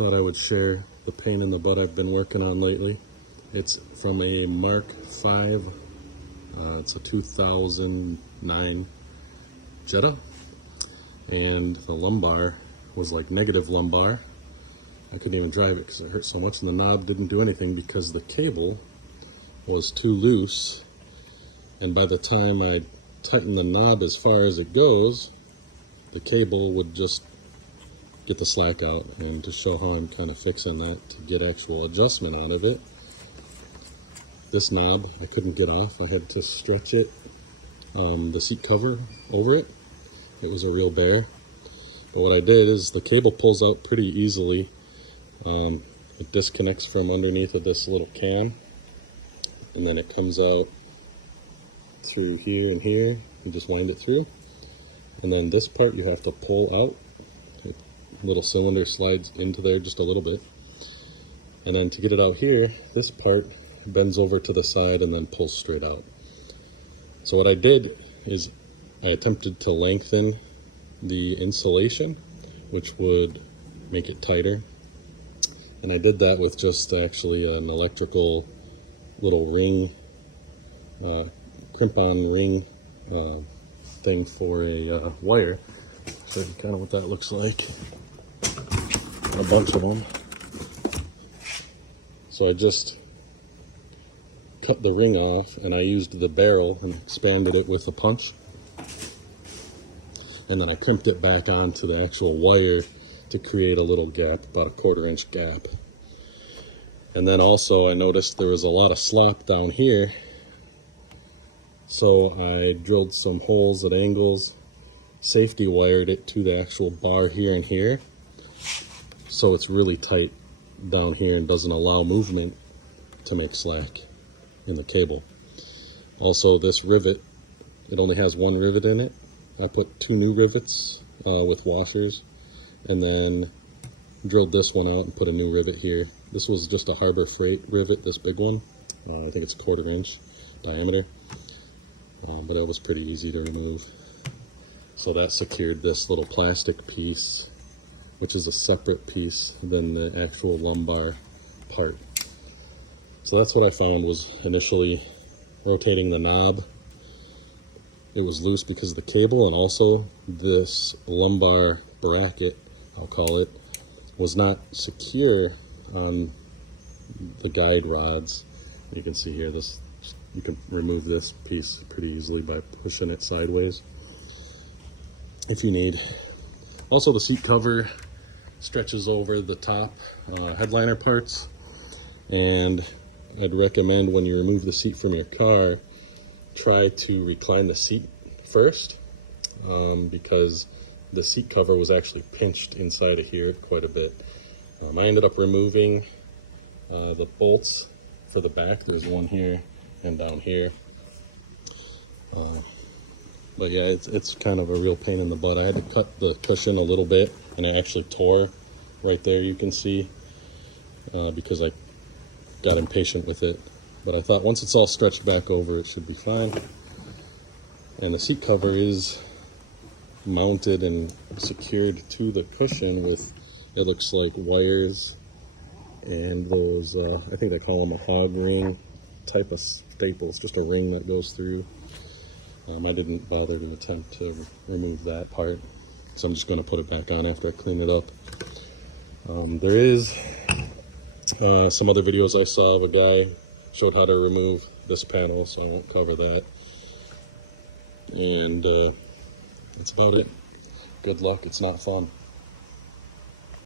thought I would share the pain in the butt I've been working on lately. It's from a mk5. It's a 2009 Jetta, and the lumbar was like negative lumbar. I couldn't even drive it because it hurt so much, and the knob didn't do anything because the cable was too loose, and by the time I tightened the knob as far as it goes, the cable would just get the slack out. And to show how I'm kind of fixing that to get actual adjustment out of it, this knob I couldn't get off. I had to stretch it, the seat cover over it. It was a real bear. But what I did is the cable pulls out pretty easily. It disconnects from underneath of this little cam, and then it comes out through here and here. You just wind it through, and then this part you have to pull out. The little cylinder slides into there just a little bit, and then to get it out here, this part bends over to the side and then pulls straight out. So what I did is I attempted to lengthen the insulation, which would make it tighter, and I did that with just actually an electrical little ring, crimp-on ring thing for a wire. So kind of what that looks like. A bunch of them. So I just cut the ring off, and I used the barrel and expanded it with a punch, and then I crimped it back onto the actual wire to create a little gap, about a 1/4 inch gap. And then also I noticed there was a lot of slop down here, so I drilled some holes at angles, safety wired it to the actual bar here and here, so it's really tight down here and doesn't allow movement to make slack in the cable. Also, this rivet, it only has one rivet in it. I put 2 new rivets with washers, and then drilled this one out and put a new rivet here. This was just a Harbor Freight rivet, this big one. I think it's 1/4 inch diameter, but it was pretty easy to remove. So that secured this little plastic piece, which is a separate piece than the actual lumbar part. So that's what I found was initially rotating the knob. It was loose because of the cable, and also this lumbar bracket, I'll call it, was not secure on the guide rods. You can see here, this, you can remove this piece pretty easily by pushing it sideways if you need. Also, the seat cover stretches over the top headliner parts, and I'd recommend when you remove the seat from your car, try to recline the seat first, because the seat cover was actually pinched inside of here quite a bit. I ended up removing the bolts for the back. There's one here and down here. But yeah, it's kind of a real pain in the butt. I had to cut the cushion a little bit, and it actually tore right there, you can see, because I got impatient with it. But I thought once it's all stretched back over, it should be fine. And the seat cover is mounted and secured to the cushion with, it looks like, wires and those, I think they call them a hog ring type of staples, just a ring that goes through. I didn't bother to attempt to remove that part, so I'm just going to put it back on after I clean it up. There is some other videos I saw of a guy showed how to remove this panel, so I won't cover that. And that's about it. Good luck, it's not fun.